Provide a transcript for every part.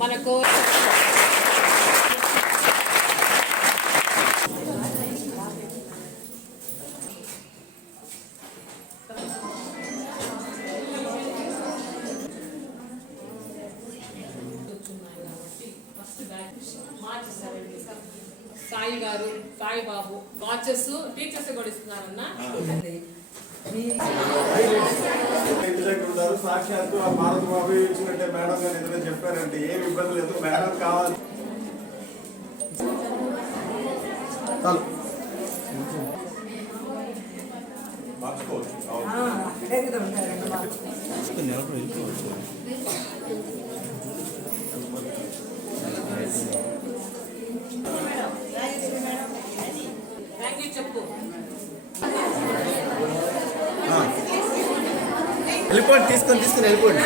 మనకు సాయి గారు సాయి బాబు watches teachers కూడా ఇస్తున్నారన్నా ఉంటారు సాక్షాత్తు ఆ భారత బాబు ఇచ్చినట్టే మేడం గారు ఏదైనా చెప్పారంటే ఏం ఇబ్బంది లేదు. మేడం కావాలి. మార్చుకోవచ్చు. వెళ్ళిపోండి తీసుకొని తీసుకొని వెళ్ళిపోండి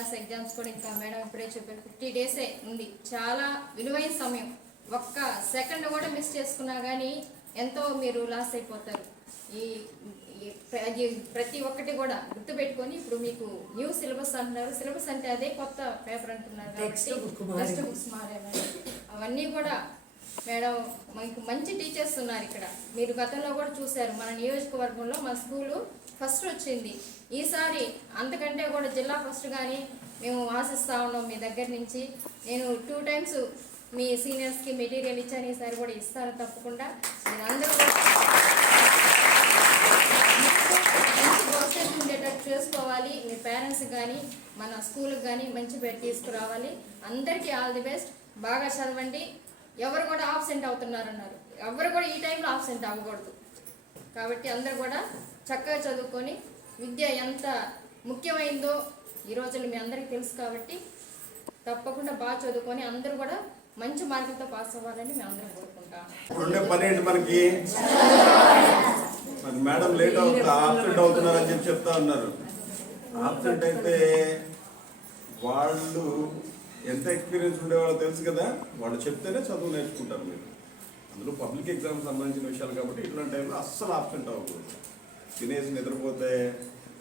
క్లాస్ ఎగ్జామ్స్ కూడా ఇంకా మేడం ఇప్పుడే చెప్పారు ఫిఫ్టీ డేసే ఉంది. చాలా విలువైన సమయం. ఒక్క సెకండ్ కూడా మిస్ చేసుకున్నా కానీ ఎంతో మీరు లాస్ అయిపోతారు. ఈ ఈ ప్ర- ఈ ప్రతి ఒక్కటి కూడా గుర్తుపెట్టుకొని ఇప్పుడు మీకు న్యూ సిలబస్ అంటున్నారు. సిలబస్ అంటే అదే కొత్త పేపర్ అంటున్నారు టెక్స్ట్ బుక్స్ మారాయని అవన్నీ కూడా మేడం మనకి మంచి టీచర్స్ ఉన్నారు ఇక్కడ. మీరు గతంలో కూడా చూశారు మన నియోజకవర్గంలో మన స్కూలు ఫస్ట్ వచ్చింది. ఈసారి అంతకంటే కూడా జిల్లా ఫస్ట్ కానీ మేము ఆశిస్తా ఉన్నాం మీ దగ్గర నుంచి. నేను టూ టైమ్స్ మీ సీనియర్స్కి మెటీరియల్ ఇచ్చాను. ఈసారి కూడా ఇస్తాను తప్పకుండా. మీరు అందరూ కూడా మంచి ప్రాసెస్ ఉండేటట్టు చేసుకోవాలి. మీ పేరెంట్స్ కానీ మన స్కూల్కి కానీ మంచి పేరు తీసుకురావాలి. అందరికీ ఆల్ ది బెస్ట్ బాగా చదవండి. ఎవరు కూడా ఆబ్సెంట్ అవుతున్నారన్నారు. ఎవరు కూడా ఈ టైంలో ఆబ్సెంట్ అవ్వకూడదు. కాబట్టి అందరు కూడా చక్కగా చదువుకొని విద్య ఎంత ముఖ్యమైందో ఈ రోజున మీ అందరికీ తెలుసు కాబట్టి తప్పకుండా బాగా చదువుకొని అందరూ కూడా మంచి మార్కులతో పాస్ అవ్వాలని మేము అందరం కోరుకుంటాం. ఇప్పుడుండే పని ఏంటి మనకి? మరి మేడం లేట్ అవుతుంది? ఆబ్సెంట్ అవుతున్నారని చెప్పి చెప్తా ఉన్నారు. ఆబ్సెంట్ అయితే వాళ్ళు ఎంత ఎక్స్పీరియన్స్ ఉండేవాళ్ళో తెలుసు కదా? వాళ్ళు చెప్తేనే చదువు నేర్చుకుంటారు మీరు. అందులో పబ్లిక్ ఎగ్జామ్ సంబంధించిన విషయాలు కాబట్టి ఇట్లాంటి టైంలో అస్సలు ఆబ్సెంట్ అవ్వకూడదు. తినేసి నిద్రపోతే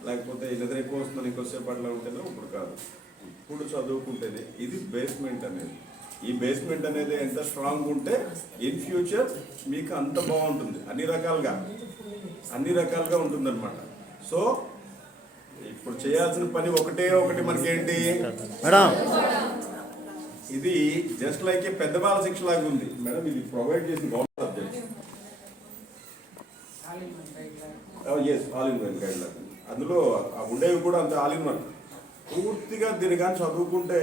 లేకపోతే నిద్ర ఎక్కువ వస్తుందని ఇంకొసేపు అట్లా ఉంటేనే ఇప్పుడు కాదు. ఇప్పుడు చదువుకుంటేనే ఇది బేస్మెంట్ అనేది. ఈ బేస్మెంట్ అనేది ఎంత స్ట్రాంగ్ ఉంటే ఇన్ ఫ్యూచర్ మీకు అంత బాగుంటుంది. అన్ని రకాలుగా. అన్ని రకాలుగా ఉంటుందన్నమాట. సో ఇప్పుడు చేయాల్సిన పని ఒకటే ఒకటి మనకేంటి? మేడం. ఇది జస్ట్ లైక్ ఏ పెద్ద బాల శిక్ష లాగా ఉంది. మేడం ఇది ప్రొవైడ్ చేసిన government subject S all in one guideline అందులో ఉండేవి కూడా అంత ఆల్ పూర్తిగా దీన్ని కానీ చదువుకుంటే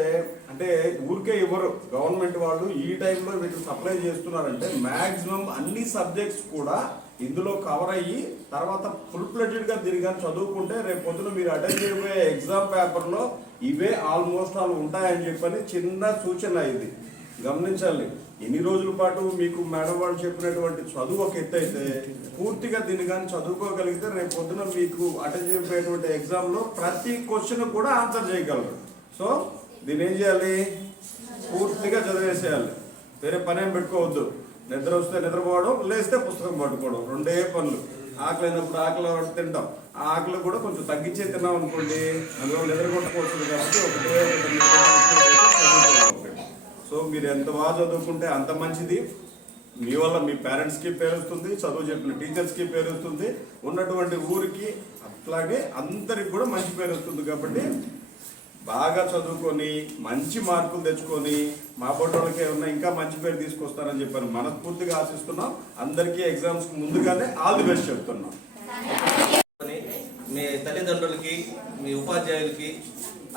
అంటే ఊరికే ఇవ్వరు గవర్నమెంట్ వాళ్ళు ఈ టైంలో వీటిని సప్లై చేస్తున్నారంటే మ్యాక్సిమం అన్ని సబ్జెక్ట్స్ కూడా ఇందులో కవర్ అయ్యి తర్వాత ఫుల్ ఫ్లెడ్జెడ్ దీని దీన్ని కానీ చదువుకుంటే రేపు పొద్దున మీరు అటెండ్ చేయబోయే ఎగ్జామ్ పేపర్లో ఇవే ఆల్మోస్ట్ ఆల్ ఉంటాయని చెప్పని చిన్న సూచన ఇది. గమనించాలి. ఎన్ని రోజుల పాటు మీకు మేడం వాళ్ళు చెప్పినటువంటి చదువు ఒక ఎత్తు అయితే పూర్తిగా దీన్ని కానీ చదువుకోగలిగితే రేపు పొద్దున మీకు అటెండ్ చేయబోయేటువంటి ఎగ్జామ్లో ప్రతి క్వశ్చన్ కూడా ఆన్సర్ చేయగలరు. సో దీన్ని ఏం చేయాలి? పూర్తిగా చదివేసేయాలి. వేరే పని ఏం పెట్టుకోవద్దు. నిద్ర వస్తే నిద్రపోవడం లేస్తే పుస్తకం పట్టుకోవడం రెండే పనులు. ఆకలి అయినప్పుడు ఆకలి తింటాం. ఆ ఆకలి కూడా కొంచెం తగ్గించే తిన్నాం అనుకోండి అందులో నిద్ర కొట్టుకోవచ్చు కాబట్టి ఒక సో మీరు ఎంత బాగా చదువుకుంటే అంత మంచిది. మీ వల్ల మీ పేరెంట్స్కి పేరు వస్తుంది చదువు చెప్పిన టీచర్స్కి పేరు వస్తుంది ఉన్నటువంటి ఊరికి అట్లాగే అందరికి కూడా మంచి పేరు వస్తుంది కాబట్టి బాగా చదువుకొని మంచి మార్కులు తెచ్చుకొని మా బొట్టోళ్ళకి ఏమన్నా ఇంకా మంచి పేరు తీసుకొస్తారని చెప్పాను మనస్ఫూర్తిగా ఆశిస్తున్నాం. అందరికీ ఎగ్జామ్స్ ముందుగానే ఆల్ ది బెస్ట్ చెప్తున్నాం. అని మీ తల్లిదండ్రులకి మీ ఉపాధ్యాయులకి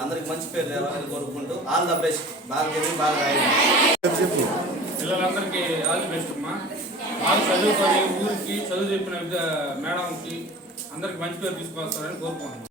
అందరికి మంచి పేరు తేవాలని కోరుకుంటూ ఆల్ ద బెస్ట్ బాగా చదివి బాగా రాయండి. చెప్పు. పిల్లలందరికీ ఆల్ ది బెస్ట్ అమ్మా. వాళ్ళు చదువుకొని ఊరికి చదువు చెప్పిన మేడంకి అందరికి మంచి పేరు తీసుకొస్తారని కోరుకుంటున్నాం.